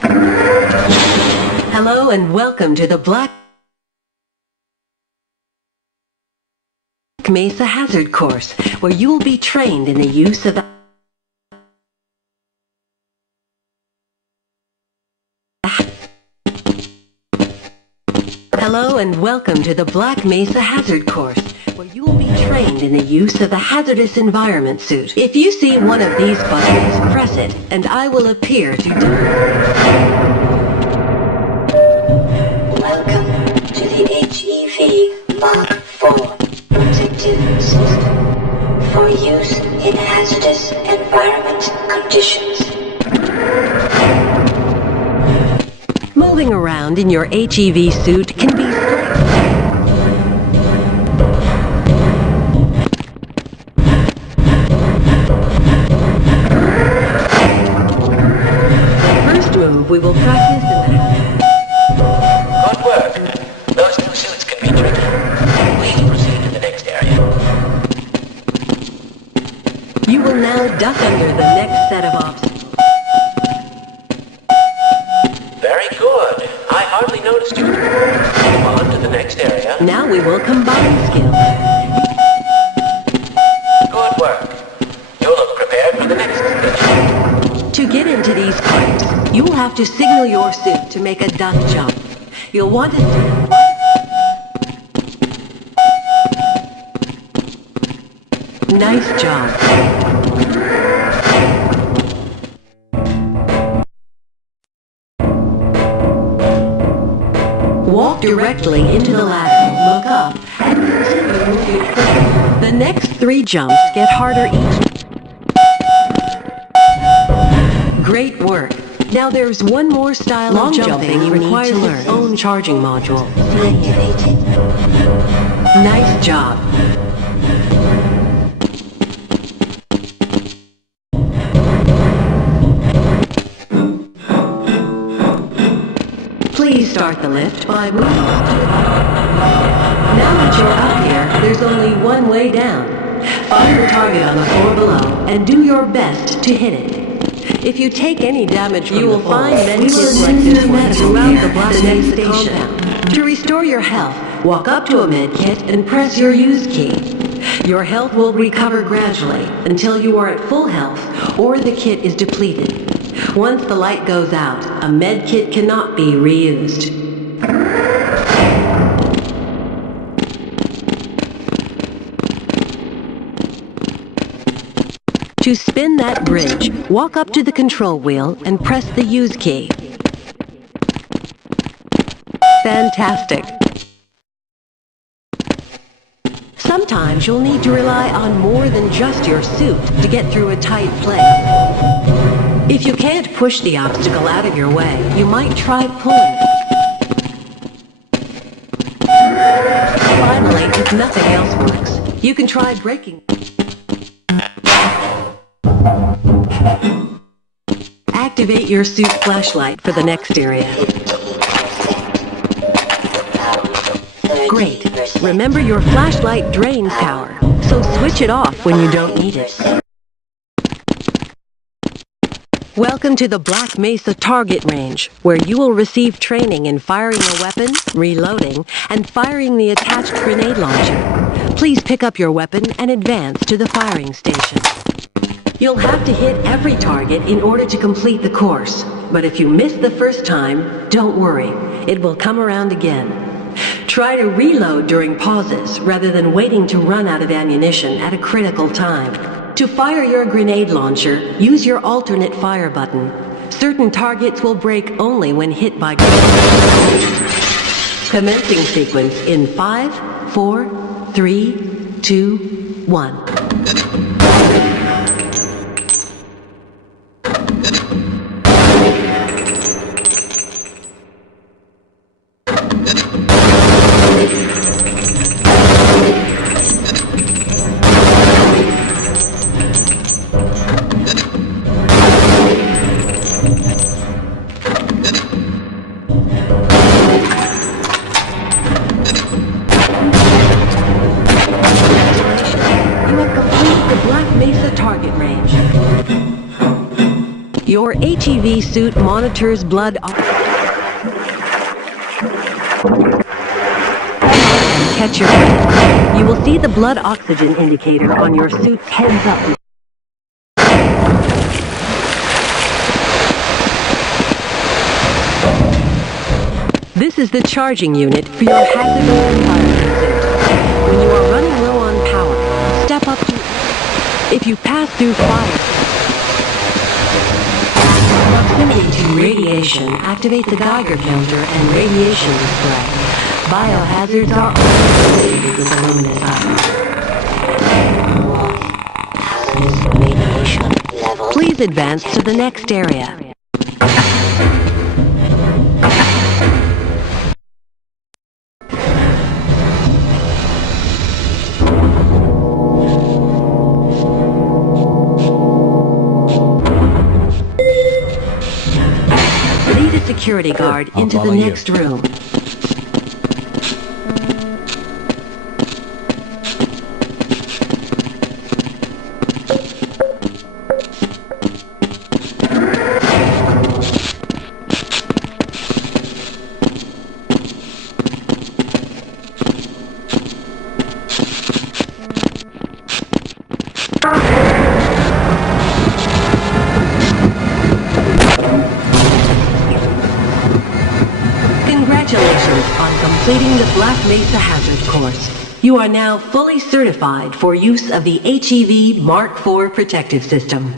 Hello and welcome to the Black Mesa Hazard Course, where you will be trained in the use of Hello and welcome to the Black Mesa Hazard Course, where you will be trained in the use of the hazardous environment suit. If you see one of these buttons, press it, and I will appear to Welcome to the HEV Mark IV protective system for use in hazardous environment conditions. Moving around in your HEV suit can be we will practice in the Good work. Those new suits can be tricky. Please proceed to the next area. You will now duck under the next set of obstacles. Very good. I hardly noticed you. Move on to the next area. Now we will combine skills. Good work. You look prepared for the next station. To get into these pipes, you will have to signal your suit to make a duck jump. You'll want to... Nice job. Walk directly into the ladder, look up, and continue moving quickly. The next 3 jumps get harder each. Great work. Now there's one more style of jumping you requires its own charging module. Nice job. Please start the lift by moving up to the bottom. Now that you're up here, there's only one way down. Find the target on the floor below and do your best to hit it. If you take any damage from you will find medkits like this one throughout the Black Mesa station. To restore your health, walk up to a medkit and press your use key. Your health will recover gradually until you are at full health or the kit is depleted. Once the light goes out, a medkit cannot be reused. To spin that bridge, walk up to the control wheel and press the use key. Fantastic. Sometimes you'll need to rely on more than just your suit to get through a tight place. If you can't push the obstacle out of your way, you might try pulling it. Finally, if nothing else works, you can try breaking. Activate your suit flashlight for the next area. Great. Remember, your flashlight drains power, so switch it off when you don't need it. Welcome to the Black Mesa target range, where you will receive training in firing a weapon, reloading, and firing the attached grenade launcher. Please pick up your weapon and advance to the firing station. You'll have to hit every target in order to complete the course. But if you miss the first time, don't worry. It will come around again. Try to reload during pauses rather than waiting to run out of ammunition at a critical time. To fire your grenade launcher, use your alternate fire button. Certain targets will break only when hit by grenade. Commencing sequence in 5, 4, 3, 2, 1. HEV suit monitors blood oxygen. Catch your breath. You will see the blood oxygen indicator on your suit's heads-up. This is the charging unit for your hazardous environment suit. When you are running low on power, step up to... If you pass through fire... Proximity to radiation activate the Geiger counter and radiation display. Biohazards are associated with the luminous items. Hazardous radiation level. Please advance to the next area. Lead a security guard into the next room. Congratulations on completing the Black Mesa Hazard course. You are now fully certified for use of the HEV Mark IV protective system.